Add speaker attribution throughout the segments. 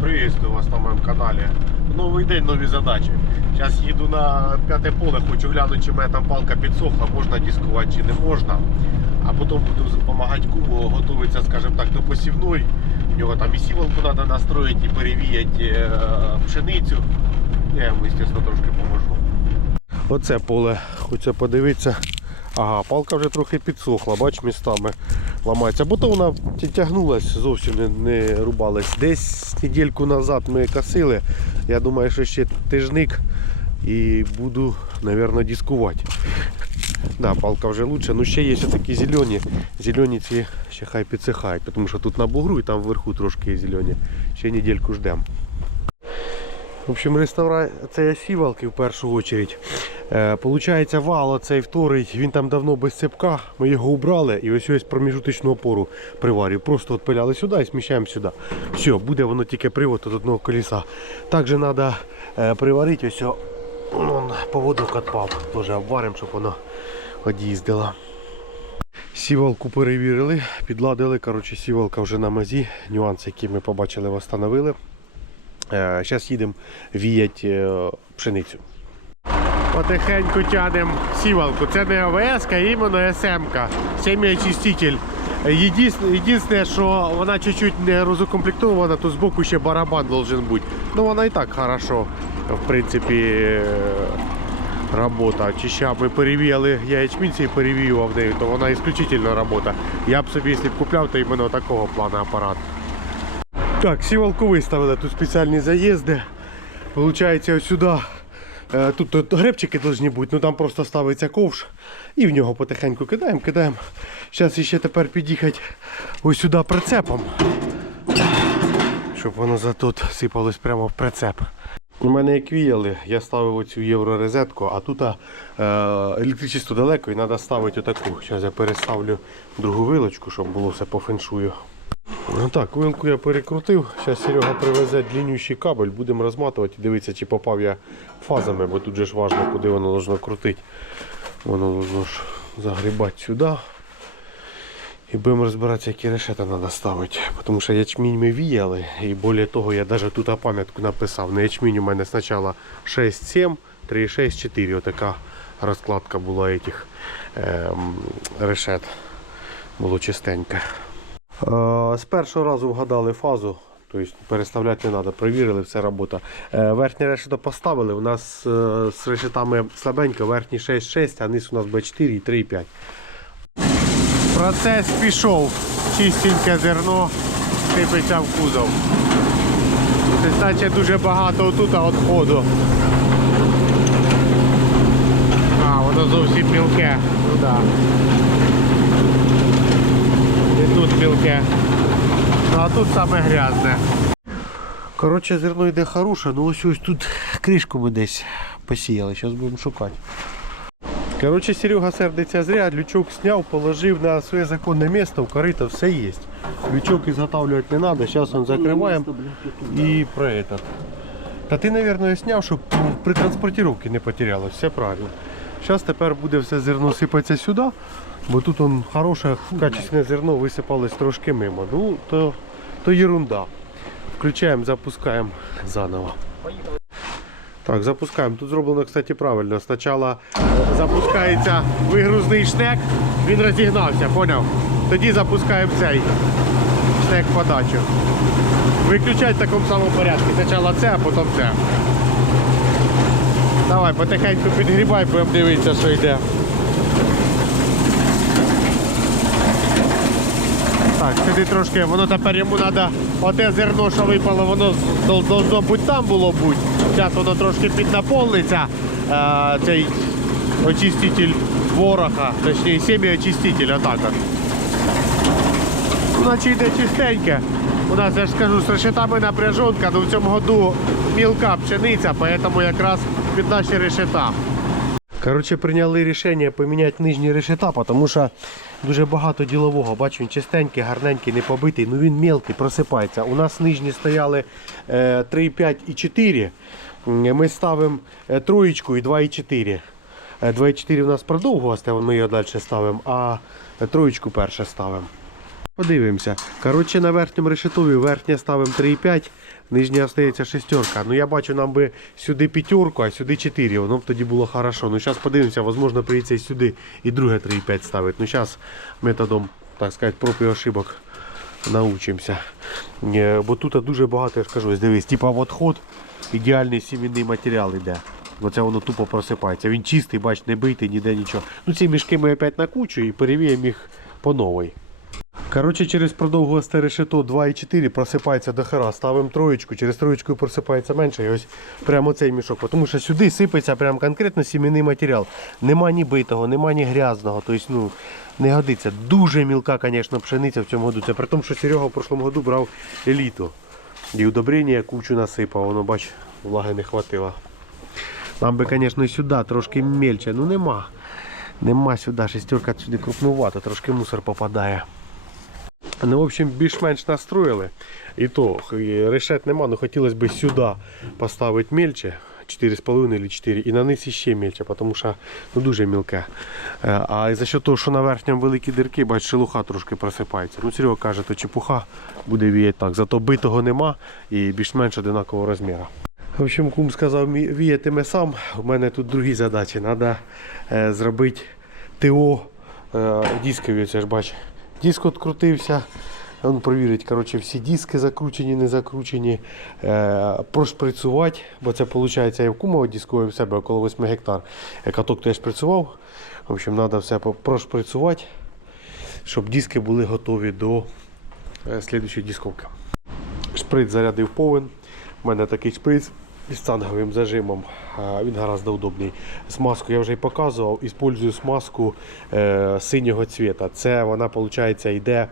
Speaker 1: Приветствую вас на моєму каналі. Новий день, нові задачі. Зараз їду на п'яте поле, хочу глянути, чи моя там палка підсохла, можна дискувати чи не можна. А потім буду допомагати куму, готуватися, скажімо так, до посівної. У нього там і сівалку треба настроїти, і перевіяти е, пшеницю. Я йому, звісно, трошки поможу. Оце поле, хочу подивитися. Ага, палка вже трохи підсохла, бач, містами ламається. Бо то вона тягнулась, зовсім не, не рубалась. Десь недільку назад ми косили. Я думаю, що ще тижник і буду, мабуть, дискувати. Да, палка вже лучше. Ну ще є ще такі зелені. Зелені ці ще хай підсихають, тому що тут на бугру і там вверху трошки зелені. Ще недільку ждемо. В общем, реставрація сівалки в першу чергу. Е, Получається, вал оцей вторий, він там давно без цепка. Ми його убрали і ось ось проміжуточну опору приварив. Просто відпиляли сюди і сміщаємо сюди. Все, буде воно тільки привод від одного колеса. Також треба приварити ось вон, поводок відпав. Теж обваримо, щоб воно од'їздило. Сівалку перевірили, підладили. Коротше, сівалка вже на мазі. Нюанси, які ми побачили, встановили. Зараз їдемо віяти е, пшеницю. Потихеньку тянемо сівалку. Це не ОВС, а іменно СМ. Семіочиститель. Єдине, що вона чуть-чуть не розукомплектована, то збоку ще барабан должен бути. Ну вона і так хорошо, в принципі, е, робота. Чи ще ми перевіяли, я ячмінь цей перевіював нею, то вона ісключительно робота. Я б собі, якщо б купляв, то іменно такого плану апарат. Так, сівалку виставили, тут спеціальні заїзди. Получається, ось сюди. е, Тут, тут гребчики повинні бути, ну там просто ставиться ковш і в нього потихеньку кидаємо, кидаємо. Зараз ще тепер під'їхати ось сюди прицепом, щоб воно за тут сипалось прямо в прицеп. У мене як віяли, я ставив оцю євророзетку, а тут е, електричество далеко і треба ставити отаку. Зараз я переставлю другу вилочку, щоб було все по феншую. Ну так, вилку я перекрутив. Зараз Серега привезе длиннющий кабель, будемо розматувати і дивитися, чи попав я фазами, бо тут же ж важливо, куди воно должно крутити. Воно должно ж загрібати сюди. І будемо розбиратися, які решета треба ставити. Тому що ячмінь ми віяли. І більше того, я навіть тут пам'ятку написав. На ячмінь у мене спочатку 6-7, 3-6-4. Отака розкладка була этих ем, решет. Було чистенько. Е, З першого разу вгадали фазу, тобто переставляти не треба, перевірили, все робота. Е, Верхнє решето поставили, у нас е, з решетами слабенько, верхній 6,6, а низ у нас B4 і 3,5. Процес пішов, чистеньке зерно сипеться в кузов. Це дуже багато отут відходу. А, воно зовсім мілке. Ну, да. Тут мілке. Ну а тут саме грязне. Коротше, зерно йде хороше, ну ось ось тут кришку ми десь посіяли, зараз будемо шукати. Коротше, Серега сердиться зря, лючок зняв, положив на своє законне місце, в корито все є. Лючок изготавливать не треба, зараз он закриваємо і про этот. Та ти, мабуть, зняв, щоб при транспортировці не потерялось, все правильно. Зараз тепер буде все зерно сипатися сюди, бо тут он хороше качественне зерно висипалось трошки мимо. Ну, то, то ерунда. Включаємо, запускаємо заново. Так, запускаємо. Тут зроблено, кстати, правильно. Спочатку запускається вигрузний шнек, він розігнався, поняв? Тоді запускаємо цей шнек подачу. Виключать в такому самому порядку. Спочатку це, а потім це. Давай, потихеньку підгрібай, будемо дивитися, що йде. Так, сюди трошки, воно тепер йому треба оте зерно, що випало, воно дол- должно бути там було бути. Зараз воно трошки піднаповниться. Е, цей очиститель вороха, точніше семіочиститель, отак от. Ну, йде чистеньке. У нас, я ж скажу, з решетами напряжонка, але в цьому году мілка пшениця, тому якраз наші решета. Коротше, прийняли рішення поміняти нижні решета, тому що дуже багато ділового. Бачу, він чистенький, гарненький, не побитий, ну він мелкий, просипається. У нас нижні стояли е, 3,5 і 4. Ми ставимо е, троєчку і 2,4. Е, 2,4 у нас продовгувасте, ми його далі ставимо, а троєчку перше ставимо. Подивимося. Коротше, на верхньому решетові верхня ставимо 3,5, нижня остається шестерка. Ну я бачу, нам би сюди п'ятерку, а сюди 4. Воно б тоді було хорошо. Ну зараз подивимося, можливо, прийдеться і сюди і друге 3,5 ставити. Ну зараз методом, так сказати, проб і ошибок научимося. Е, Бо тут дуже багато, я ж кажу, дивись, типа в отход ідеальний сімейний матеріал йде. Оце воно тупо просипається. Він чистий, бач, не битий, ніде нічого. Ну ці мішки ми опять на кучу і перевіємо їх по новій. Коротше, через продовгосте решето 2,4 просипається до хера. Ставимо троєчку, через троєчку просипається менше. І ось прямо цей мішок. Тому що сюди сипеться прям конкретно сімейний матеріал. Нема ні битого, нема ні грязного. Тобто, ну, не годиться. Дуже мілка, звісно, пшениця в цьому году. Це при тому, що Серега в прошлому году брав еліту. І удобрення кучу насипав, воно бач, влаги не хватило. Нам би, звісно, сюди трошки мельче. Ну нема. Нема сюди, шестерка сюди крупнувато, трошки мусор попадає. Ну, в общем, більш-менш настроїли. І то решет нема, але хотілося б сюди поставити мельче. 4,5 чи 4 і на низ ще мельче, тому що ну, дуже мілке. Е, А за що того, що на верхньому великі дирки, бач, шелуха трошки просипається. Ну, Серега каже, то чепуха буде віяти так. Зато битого нема і більш-менш одинакового розміру. В общем, кум сказав, «Мі- віятиме сам. У мене тут другі задачі. Треба зробити ТО е, дискові. Це ж бач, диск відкрутився. Він провірить коротше, всі диски закручені, не закручені, е, прошприцювати, бо це виходить я в кума дискові в себе около 8 гектар. Я каток теж працював. В общем, треба все прошприцювати, щоб диски були готові до е, слідчої дисковки. Шприц зарядив повен. У мене такий шприц із цанговим зажимом. Він гораздо удобний. Смазку я вже й показував. Іспользую смазку е, синього цвіта. Це вона, виходить, йде,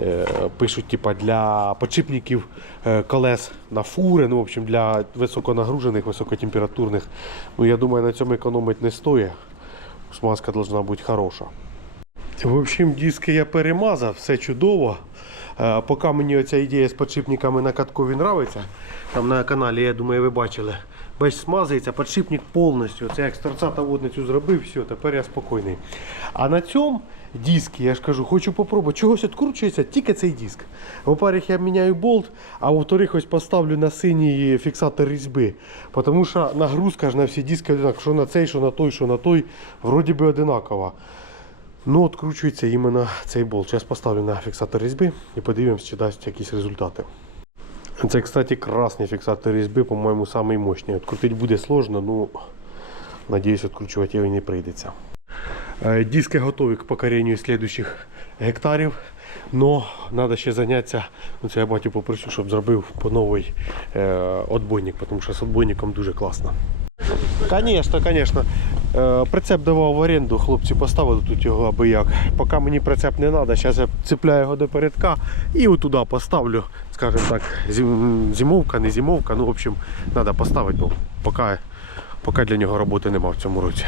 Speaker 1: е, пишуть типа, для подшипників е, колес на фури, ну, в общем, для високонагружених, високотемпературних. Ну, я думаю, на цьому економити не стоїть. Смазка должна бути хороша. В общем, диски я перемазав, все чудово. Поки мені оця ідея з подшипниками на каткові нравиться, там на каналі, я думаю, ви бачили. Бач, смазується подшипник повністю. Це як з торцата водницю зробив, все, тепер я спокійний. А на цьому дискі, я ж кажу, хочу попробувати. Чогось відкручується тільки цей диск. Во-первых, я міняю болт, а во-вторых, ось поставлю на синій фіксатор різьби. Тому що нагрузка ж на всі диски одинакова. Що на цей, що на той, що на той, вроді би одинакова. Ну, відкручується іменно цей болт. Зараз поставлю на фіксатор різьби і подивимось, чи дасть якісь результати. Це, кстати, красний фіксатор різьби, по-моєму, самий мощний. Відкрутити буде сложно, ну, надіюсь, відкручувати його не прийдеться. Е, Диски готові к покоренню слідуючих гектарів. Но треба ще зайнятися. Ну, це я батю попросив, щоб зробив по новий е, отбойник, тому що з отбойником дуже класно. Звісно, звісно. Е, Прицеп давав в оренду, хлопці поставили тут його аби як. Поки мені прицеп не треба, зараз я цепляю його до передка і отуди поставлю, скажімо так, зим- зимовка, не зимовка, ну в общем, треба поставити, бо поки, поки для нього роботи нема в цьому році.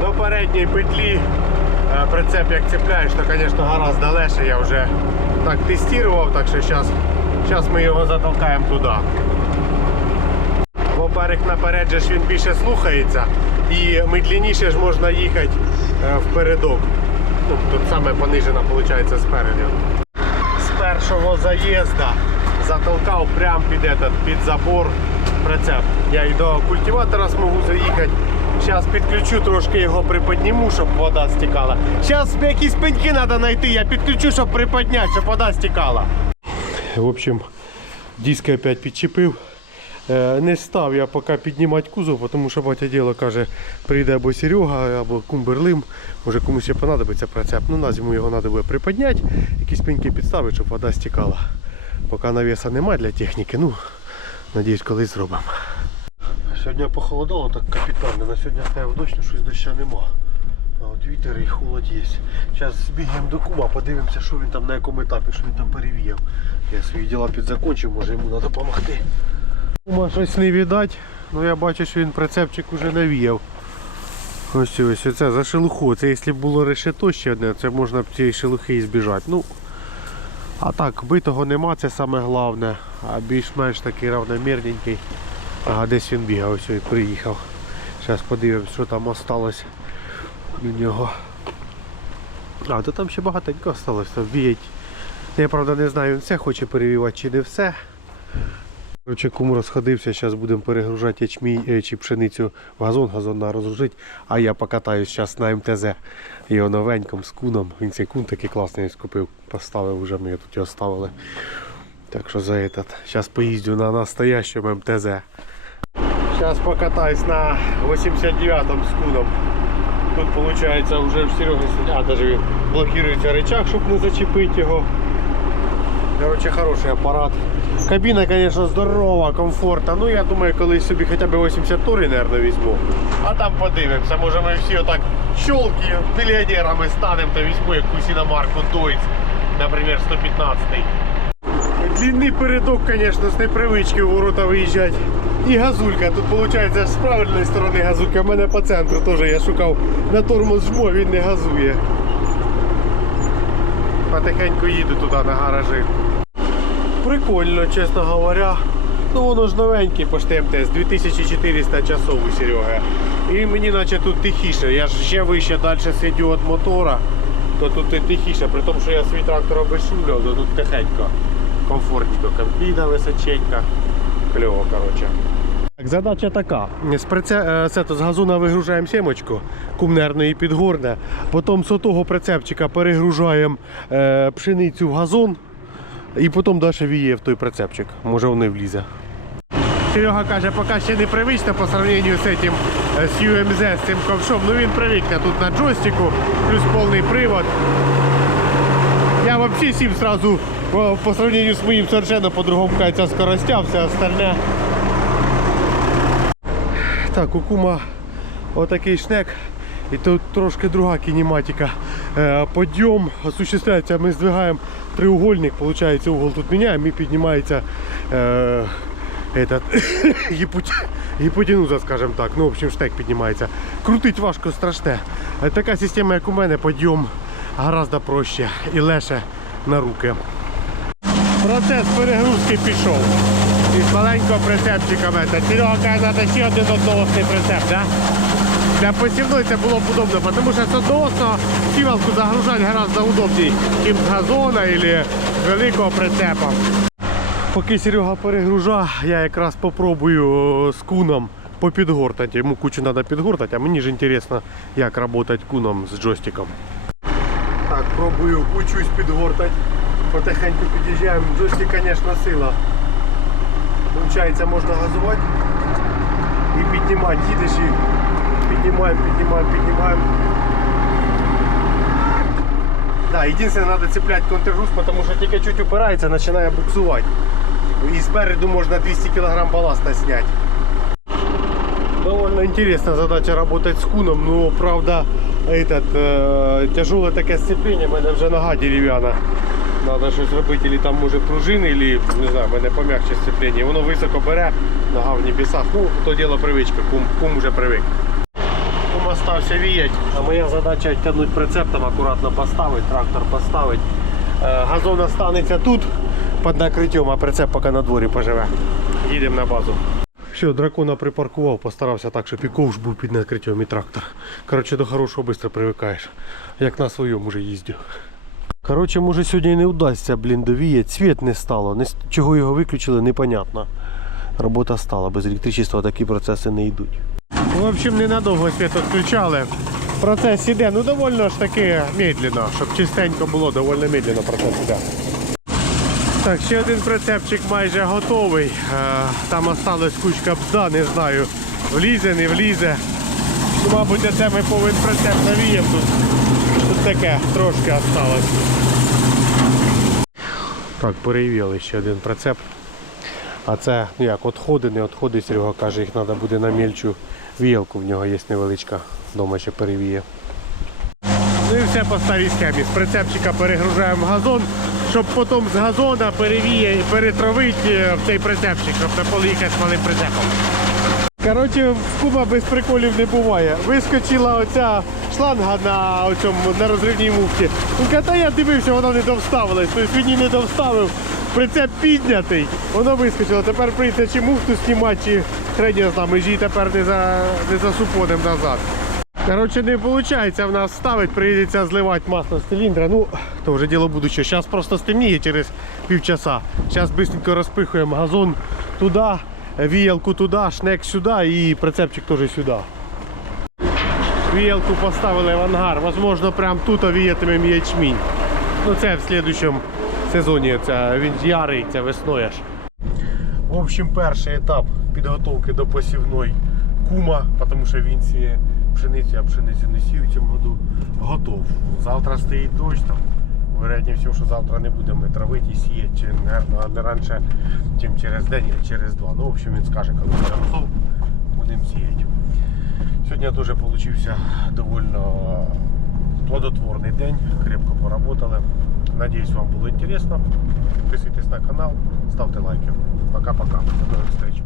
Speaker 1: До передньої петлі е, прицеп як цепляєш, то звісно гаразд далеше. Я вже так тестував, так що зараз, зараз ми його затолкаємо туди. Во-первых, наперед ж він більше слухається і медленніше ж можна їхати е, впередок. Ну, тут саме понижена виходить спереду. З першого заїзду затолкав прямо під, этот, під забор прицеп. Я і до культиватора зможу заїхати. Зараз підключу трошки його приподніму, щоб вода стікала. Зараз якісь пеньки треба знайти, я підключу, щоб приподняти, щоб вода стікала. В общем, диски опять підчепив. Е, Не став я поки піднімати кузов, тому що батя діло каже, прийде або Серега, або Кумберлим, може комусь ще понадобиться прицеп. Ну на зиму його треба буде приподняти, якісь пеньки підставити, щоб вода стікала. Поки навіса немає для техніки, ну надіюсь, колись зробимо. Сьогодні похолодало так капітально, на сьогодні стояв дощ, але щось доща нема. А от вітер і холод є. Зараз збігаємо до кума, подивимося, що він там на якому етапі, що він там перевіяв. Я свої діла підзакончив, може йому треба допомогти. Кума щось не віддать, ну я бачу, що він прицепчик уже навіяв. Ось ось оце за шелуху. Це якщо б було решето ще одне, це можна б цієї шелухи і збіжати. Ну, а так, битого нема, це саме головне. А більш-менш такий равномірненький. Ага, десь він бігав, ось і приїхав. Зараз подивимось, що там осталось у нього. А, то там ще багатенько осталось, там віять. Я правда не знаю, він все хоче перевівати чи не все. Короче, кум розходився, зараз будемо перегружати ячмінь е, чи пшеницю в газон, газон на розгружити, а я покатаюсь зараз на МТЗ. Його новеньком з куном. Він цей кун такий класний скупив, поставив вже, ми тут його ставили. Так що за этот. Зараз поїздю на настоящому МТЗ. Зараз покатаюсь на 89-м з куном. Тут виходить вже в Сереги а, даже блокується рычаг, щоб не зачепити його. Короче, хороший апарат. Кабіна, звісно, здорова, комфортна. Ну я думаю, колись собі хоча б 80 тури, мабуть, візьму. А там подивимося. Може ми всі отак щолки мільйонерами станемо та візьму якусь іномарку Дойц, наприклад, 115-й. Длинний передок, звісно, з непривички в ворота виїжджати. І газулька. Тут виходить з правильної сторони газулька. У мене по центру теж я шукав на тормоз жму, а він не газує. Потихеньку їду туди на гаражі. Прикольно, чесно говоря. Ну воно ж новенький пошти МТС, 2400 часов у Сереги. І мені наче тут тихіше. Я ж ще вище далі сидю від мотора, то тут і тихіше, при тому, що я свій трактор обешулював, то тут тихенько. Комфортненько, кабіна височенька. Кльово, коротше. Так, задача така. З, прице... е, це, то з газона вигружаємо сімочку, кум, наверно, її підгорне. Потім з того прицепчика перегружаємо е, пшеницю в газон. І потім далі віє в той прицепчик. Може вони влізе. Серега каже, поки ще не привично по сравнению з цим е, з UMZ, з цим ковшом. Ну він привикне тут на джойстику, плюс повний привод. Я вообще сім сразу по, сравнению з моїм совершенно по-другому кається скоростя, все остальне. Так, у кума отакий шнек. І тут трошки друга кінематика. Е, Подйом осуществляється, ми здвигаємо треугольник, виходить, угол тут міняємо і піднімається е, этот, гіпотенуза, скажімо так. Ну, в общем, штек піднімається. Крутить важко страшне. Е, Така система, як у мене, подйом гораздо проще і легше на руки. Процес перегрузки пішов. Із маленького прицепчика. Серега каже, треба ще один одноосний прицеп, да? Для посівної це було б удобно, тому що з одноосного сівалку загружати гораздо удобніше, ніж з газона з великого прицепа. Поки Серега перегружа, я якраз попробую з куном попідгортати. Йому кучу треба підгортати, а мені ж цікаво, як працювати куном з джойстиком. Так, пробую учусь підгортати. Потихеньку під'їжджаємо. Джойстик, звісно, сила. Получається, можна газувати і піднімати. Їдеш і піднімаємо, піднімаємо, піднімаємо. Да, єдине, треба цепляти контргруз, тому що тільки чуть упирається, починає буксувати. І спереду можна 200 кг баласта зняти. Довольно интересная задача работать с куном, но правда этот, э, тяжелое таке сцепление, в мене вже нога дерев'яна. Надо щось робити, или там може пружини, или не знаю, в мене пом'якше сцепление. Воно високо бере, нога в небесах. Ну, то діло привичка, кум, кум вже привик. Остався віять, а моя задача тягнути прицеп, там акуратно поставити, трактор поставити. Е, Газон останеться тут під накриттям, а прицеп поки на дворі поживе. Їдемо на базу. Все, дракона припаркував, постарався так, щоб і ковш був під накриттям і трактор. Коротше, до хорошого швидко привикаєш. Як на своєму вже їздю. Коротше, може сьогодні не вдасться, блін, довіяти. Світ не стало. Чого його виключили, непонятно. Робота стала. Без електричества такі процеси не йдуть. В общем, ненадовго світ відключали. Процес іде, ну довольно ж таки медленно, щоб чистенько було, довольно медленно процес іде. Так, ще один прицепчик майже готовий. Е, Там осталась кучка бзда, не знаю, влізе, не влізе. Ну, мабуть, це ми повинен прицеп навіємо тут. Тут таке трошки осталось. Так, перевіли ще один прицеп. А це ну як, відходи, не відходи, Серега каже, їх треба буде на мільчу віялку, в нього є невеличка, вдома ще перевіє. Ну і все по старій схемі. З прицепчика перегружаємо в газон, щоб потім з газона перевіє, перетравити в цей прицепчик, щоб не поїхати з малим прицепом. Коротше, в без приколів не буває. Вискочила оця шланга на, оцьому, на розривній муфті. Він каже, та я дивився, вона не довставилась. Тобто він її не довставив. Прицеп піднятий, воно вискочило. Тепер прийде чи муфту знімати, чи ми ж її тепер не, за, не засупонимо назад. Коротше, не виходить в нас ставить, прийдеться зливати масло з циліндра. Ну, то вже діло будуче. Зараз просто стемніє через півчаса. Зараз швидко розпихуємо газон туди, віялку туди, шнек сюди і прицепчик теж сюди. Віялку поставили в ангар. Возможно, прямо тут віятимемо ячмінь. Ну це в слідчому сезоні. Це він ярий, це весною аж. В общем, перший етап підготовки до посівної кума, тому що він сіє пшеницю, я пшеницю не сію в цьому году, готов. Завтра стоїть дощ там. Вероятніше всього, що завтра не будемо травити сіяти, чи, наверно, не раніше, чим через день або через два. Ну, в общем, він скаже, коли буде готов, будемо сіяти. Сьогодні теж вийшов довольно плодотворний день, крепко поработали. Надіюсь, вам было интересно. Подписывайтесь на канал, ставьте лайки. Пока-пока. До новых встреч.